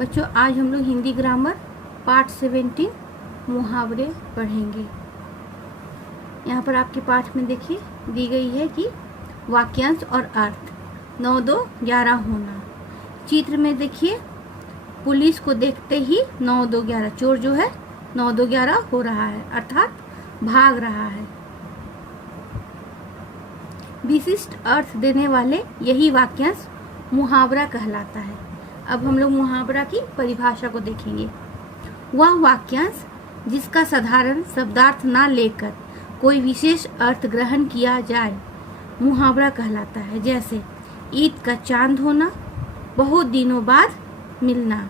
बच्चों आज हम लोग हिंदी ग्रामर पार्ट 17 मुहावरे पढ़ेंगे। यहाँ पर आपके पाठ में देखिए दी गई है कि वाक्यांश और अर्थ 9, 2, 11 होना। चित्र में देखिए पुलिस को देखते ही 9, 2, 11 चोर जो है 9, 2, 11 हो रहा है अर्थात भाग रहा है। विशिष्ट अर्थ देने वाले यही वाक्यांश मुहावरा कहलाता है। अब हम लोग मुहावरा की परिभाषा को देखेंगे। वह वाक्यांश जिसका साधारण शब्दार्थ ना लेकर कोई विशेष अर्थ ग्रहण किया जाए मुहावरा कहलाता है। जैसे ईद का चांद होना, बहुत दिनों बाद मिलना,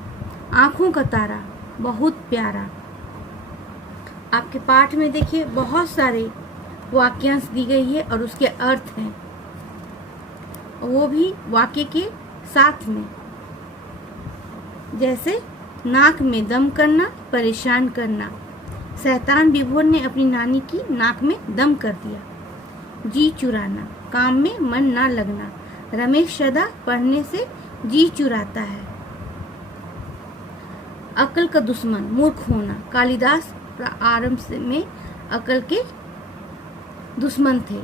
आँखों का तारा, बहुत प्यारा। आपके पाठ में देखिए बहुत सारे वाक्यांश दी गई है और उसके अर्थ हैं, वो भी वाक्य के साथ में। जैसे नाक में दम करना, परेशान करना। शैतान विभोर ने अपनी नानी की नाक में दम कर दिया। जी चुराना, काम में मन ना लगना। रमेश सदा पढ़ने से जी चुराता है। अकल का दुश्मन, मूर्ख होना। कालिदास आरंभ में अकल के दुश्मन थे।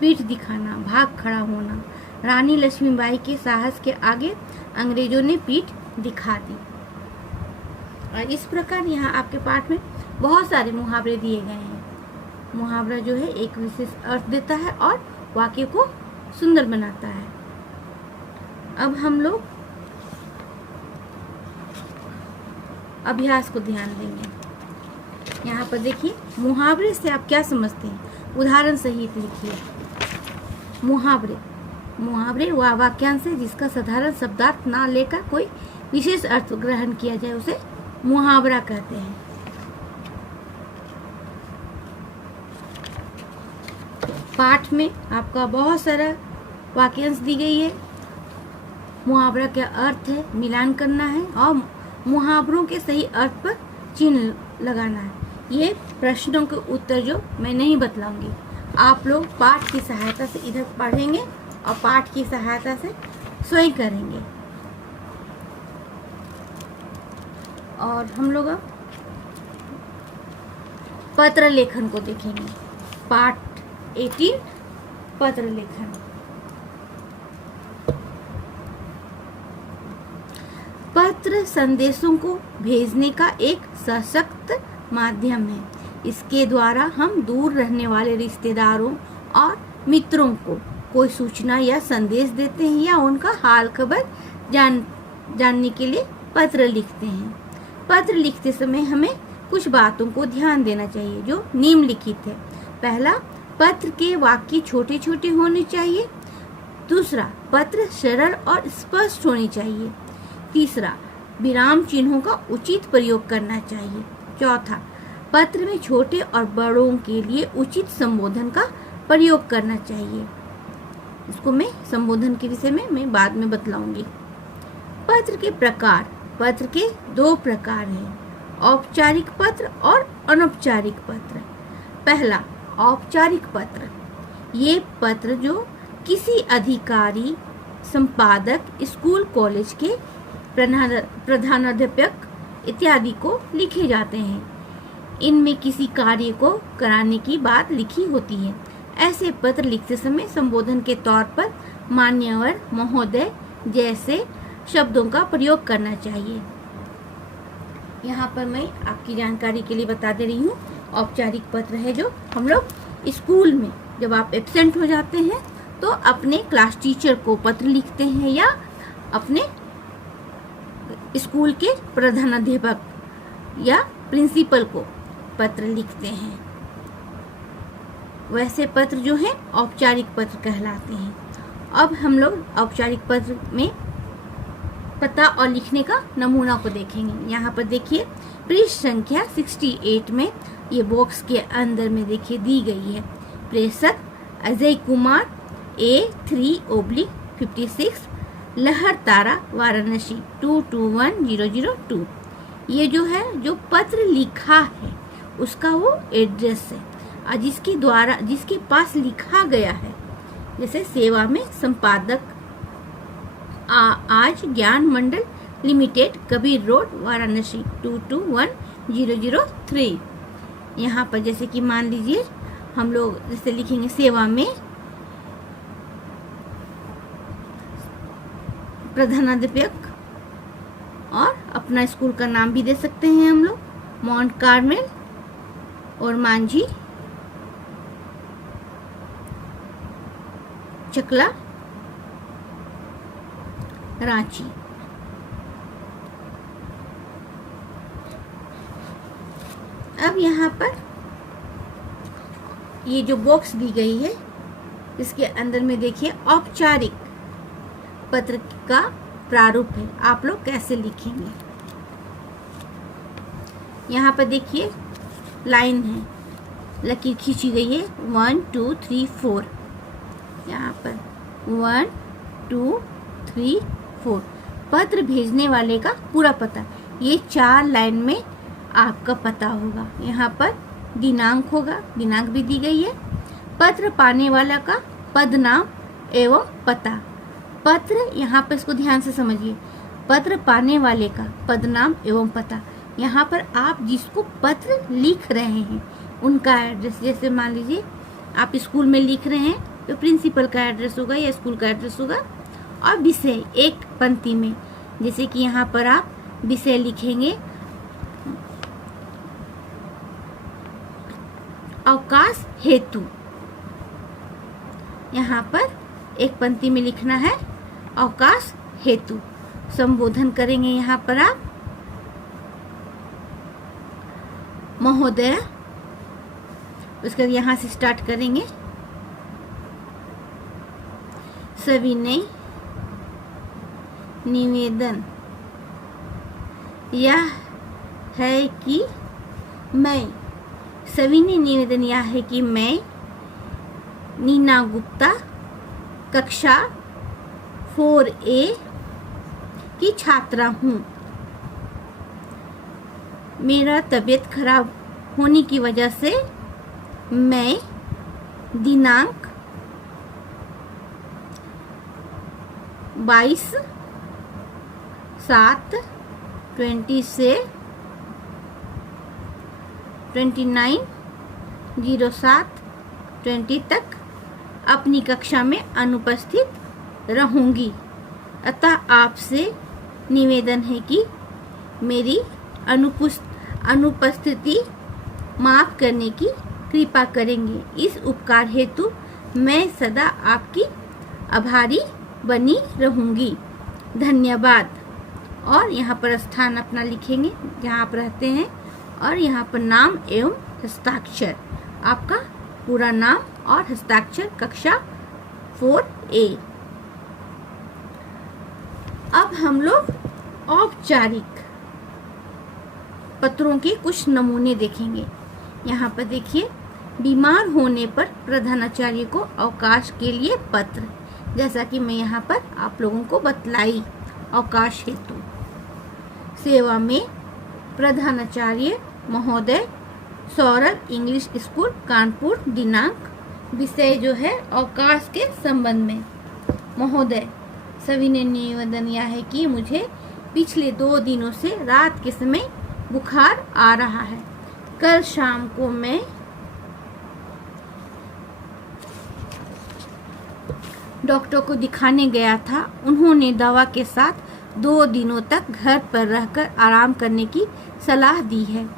पीठ दिखाना, भाग खड़ा होना। रानी लक्ष्मीबाई के साहस के आगे अंग्रेजों ने पीठ दिखा दी। और इस प्रकार यहाँ आपके पाठ में बहुत सारे मुहावरे दिए गए हैं। मुहावरा जो है एक विशेष अर्थ देता है और वाक्य को सुंदर बनाता है। अब हम लोग अभ्यास को ध्यान देंगे। यहाँ पर देखिए मुहावरे से आप क्या समझते हैं, उदाहरण सहित लिखिए। मुहावरे वह वाक्यांश है जिसका साधारण शब्दार्थ ना लेकर कोई विशेष अर्थ ग्रहण किया जाए उसे मुहावरा कहते हैं। पाठ में आपका बहुत सारा वाक्यांश दी गई है। मुहावरा का अर्थ है मिलान करना है और मुहावरों के सही अर्थ पर चिन्ह लगाना है। ये प्रश्नों के उत्तर जो मैं नहीं बतलाऊंगी, आप लोग पाठ की सहायता से इधर पढ़ेंगे और पाठ की सहायता से स्वयं करेंगे। और हम लोग अब पत्र लेखन को देखेंगे। पाठ 18 पत्र लेखन। पत्र संदेशों को भेजने का एक सशक्त माध्यम है। इसके द्वारा हम दूर रहने वाले रिश्तेदारों और मित्रों को कोई सूचना या संदेश देते हैं या उनका हाल खबर जानने के लिए पत्र लिखते हैं। पत्र लिखते समय हमें कुछ बातों को ध्यान देना चाहिए जो निम्नलिखित है। पहला, पत्र के वाक्य छोटे छोटे होने चाहिए। दूसरा, पत्र सरल और स्पष्ट होनी चाहिए। तीसरा, विराम चिन्हों का उचित प्रयोग करना चाहिए। चौथा, पत्र में छोटे और बड़ों के लिए उचित संबोधन का प्रयोग करना चाहिए। इसको मैं संबोधन के विषय में मैं बाद में बतलाऊंगी। पत्र के प्रकार। पत्र के 2 प्रकार हैं, औपचारिक पत्र और अनौपचारिक पत्र। पहला, औपचारिक पत्र। ये पत्र जो किसी अधिकारी, संपादक, स्कूल कॉलेज के प्रधानाध्यापक इत्यादि को लिखे जाते हैं। इनमें किसी कार्य को कराने की बात लिखी होती है। ऐसे पत्र लिखते समय संबोधन के तौर पर मान्यवर, महोदय जैसे शब्दों का प्रयोग करना चाहिए। यहाँ पर मैं आपकी जानकारी के लिए बता दे रही हूँ, औपचारिक पत्र है जो हम लोग स्कूल में जब आप एब्सेंट हो जाते हैं तो अपने क्लास टीचर को पत्र लिखते हैं या अपने स्कूल के प्रधानाध्यापक या प्रिंसिपल को पत्र लिखते हैं। वैसे पत्र जो है औपचारिक पत्र कहलाते हैं। अब हम लोग औपचारिक पत्र में पता और लिखने का नमूना को देखेंगे। यहाँ पर देखिए पृष्ठ संख्या 68 में ये बॉक्स के अंदर में देखिए दी गई है। प्रेषक अजय कुमार A3/56 लहर तारा वाराणसी 221002। ये जो है जो पत्र लिखा है उसका वो एड्रेस है और जिसके पास लिखा गया है, जैसे सेवा में संपादक आज ज्ञान मंडल लिमिटेड, कबीर रोड, वाराणसी 221003। यहाँ पर जैसे कि मान लीजिए हम लोग जैसे लिखेंगे सेवा में प्रधानाध्यापक, और अपना स्कूल का नाम भी दे सकते हैं हम लोग, माउंट कार्मेल और मांझी चकला रांची। अब यहाँ पर ये जो बॉक्स दी गई है इसके अंदर में देखिए औपचारिक पत्र का प्रारूप है, आप लोग कैसे लिखेंगे। यहाँ पर देखिए लाइन है, लकीर खींची गई है 1 2 3 4। यहाँ पर 1 2 3 4। पत्र भेजने वाले का पूरा पता, ये 4 लाइन में आपका पता होगा। यहाँ पर दिनांक होगा, दिनांक भी दी गई है। पत्र पाने वाला का पद नाम एवं पता। पत्र, यहाँ पर इसको ध्यान से समझिए, पत्र पाने वाले का पद नाम एवं पता। यहाँ पर आप जिसको पत्र लिख रहे हैं उनका एड्रेस, जैसे मान लीजिए आप स्कूल में लिख रहे हैं तो प्रिंसिपल का एड्रेस होगा या स्कूल का एड्रेस होगा। और विषय एक पंक्ति में, जैसे कि यहाँ पर आप विषय लिखेंगे अवकाश हेतु, यहाँ पर एक पंक्ति में लिखना है अवकाश हेतु। संबोधन करेंगे यहाँ पर आप महोदय, उसके बाद यहाँ से स्टार्ट करेंगे सविनय निवेदन यह है कि मैं, सविनय निवेदन यह है कि मैं नीना गुप्ता कक्षा 4A की छात्रा हूँ। मेरा तबीयत खराब होने की वजह से मैं दिनांक 22/7/20 से 29/07/20 तक अपनी कक्षा में अनुपस्थित रहूंगी। अतः आपसे निवेदन है कि मेरी अनुपस्थिति माफ करने की कृपा करेंगे। इस उपकार हेतु मैं सदा आपकी आभारी बनी रहूंगी। धन्यवाद। और यहाँ पर स्थान अपना लिखेंगे जहाँ आप रहते हैं, और यहाँ पर नाम एवं हस्ताक्षर, आपका पूरा नाम और हस्ताक्षर कक्षा 4A। अब हम लोग औपचारिक पत्रों के कुछ नमूने देखेंगे। यहाँ पर देखिए, बीमार होने पर प्रधानाचार्य को अवकाश के लिए पत्र, जैसा कि मैं यहाँ पर आप लोगों को बतलाई अवकाश हेतु। सेवा में प्रधानाचार्य महोदय सौरभ इंग्लिश स्कूल कानपुर, दिनांक, विषय जो है अवकाश के संबंध में। महोदय, सविनय निवेदन यह है कि मुझे पिछले 2 दिनों से रात के समय बुखार आ रहा है। कल शाम को मैं डॉक्टर को दिखाने गया था। उन्होंने दवा के साथ 2 दिनों तक घर पर रहकर आराम करने की सलाह दी है।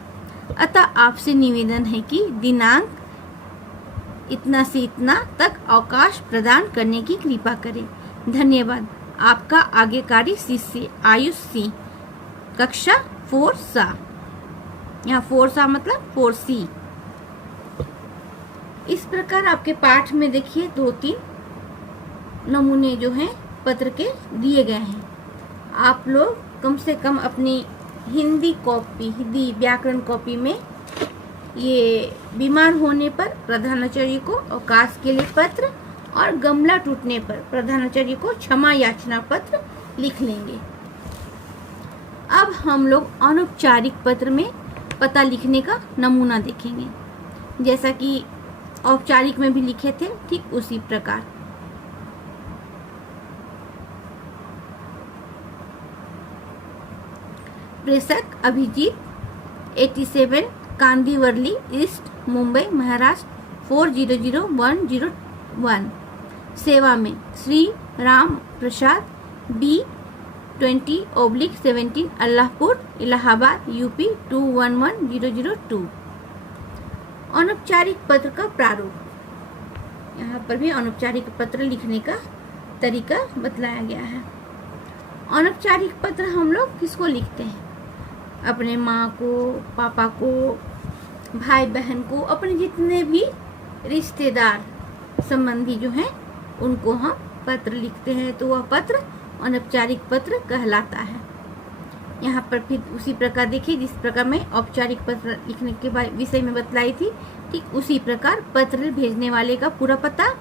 अतः आपसे निवेदन है कि दिनांक इतना से इतना तक अवकाश प्रदान करने की कृपा करें। धन्यवाद। आपका आज्ञाकारी शिष्य आयुष सिंह, कक्षा 4सा। यहाँ 4सा मतलब 4C। इस प्रकार आपके पाठ में देखिए 2-3 नमूने जो हैं पत्र के दिए गए हैं। आप लोग कम से कम अपनी हिंदी कॉपी, हिंदी व्याकरण कॉपी में ये बीमार होने पर प्रधानाचार्य को अवकाश के लिए पत्र और गमला टूटने पर प्रधानाचार्य को क्षमा याचना पत्र लिख लेंगे। अब हम लोग अनौपचारिक पत्र में पता लिखने का नमूना देखेंगे, जैसा कि औपचारिक में भी लिखे थे ठीक उसी प्रकार। प्रेषक अभिजीत 87 कांदीवली ईस्ट मुंबई महाराष्ट्र 400101। सेवा में श्री राम प्रसाद B20/17 अल्लाहपुर इलाहाबाद UP 211002। अनौपचारिक पत्र का प्रारूप। यहाँ पर भी अनौपचारिक पत्र लिखने का तरीका बतलाया गया है। अनौपचारिक पत्र हम लोग किसको लिखते हैं? अपने माँ को, पापा को, भाई बहन को, अपने जितने भी रिश्तेदार संबंधी जो हैं उनको हम पत्र लिखते हैं, तो वह पत्र अनौपचारिक पत्र कहलाता है। यहाँ पर फिर उसी प्रकार देखिए, जिस प्रकार मैं औपचारिक पत्र लिखने के विषय में बतलाई थी, ठीक उसी प्रकार पत्र भेजने वाले का पूरा पता,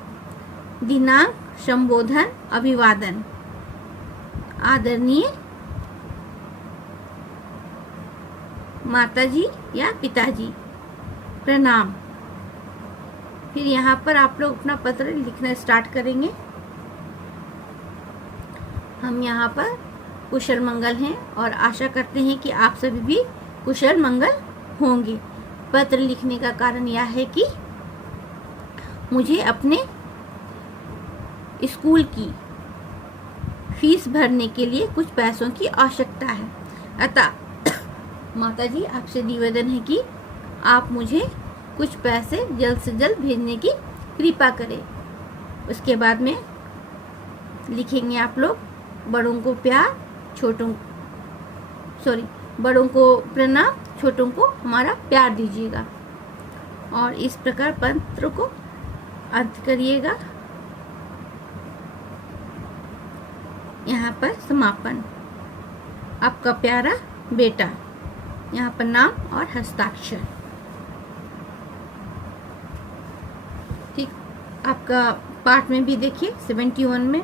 दिनांक, संबोधन, अभिवादन, आदरणीय माताजी या पिताजी, प्रणाम। फिर यहाँ पर आप लोग अपना पत्र लिखना स्टार्ट करेंगे। हम यहाँ पर कुशल मंगल हैं और आशा करते हैं कि आप सभी भी कुशल मंगल होंगे। पत्र लिखने का कारण यह है कि मुझे अपने स्कूल की फीस भरने के लिए कुछ पैसों की आवश्यकता है, अतः माताजी आपसे निवेदन है कि आप मुझे कुछ पैसे जल्द से जल्द भेजने की कृपा करें। उसके बाद में लिखेंगे आप लोग, बड़ों को प्यार, बड़ों को प्रणाम, छोटों को हमारा प्यार दीजिएगा। और इस प्रकार पत्र को अंत करिएगा। यहाँ पर समापन, आपका प्यारा बेटा, यहाँ पर नाम और हस्ताक्षर। ठीक, आपका पाठ में भी देखिए 71 में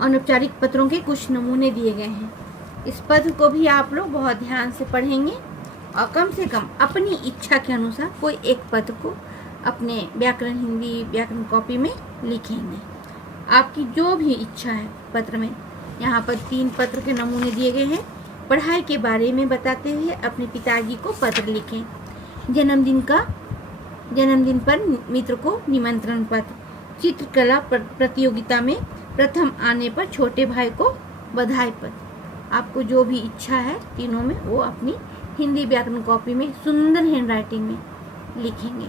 अनौपचारिक पत्रों के कुछ नमूने दिए गए हैं। इस पत्र को भी आप लोग बहुत ध्यान से पढ़ेंगे और कम से कम अपनी इच्छा के अनुसार कोई एक पत्र को अपने व्याकरण हिंदी व्याकरण कॉपी में लिखेंगे। आपकी जो भी इच्छा है पत्र में। यहाँ पर 3 पत्र के नमूने दिए गए हैं। पढ़ाई के बारे में बताते हुए अपने पिताजी को पत्र लिखें। जन्मदिन पर मित्र को निमंत्रण पत्र। चित्रकला प्रतियोगिता में प्रथम आने पर छोटे भाई को बधाई पत्र। आपको जो भी इच्छा है तीनों में वो अपनी हिंदी व्याकरण कॉपी में सुंदर हैंडराइटिंग में लिखेंगे।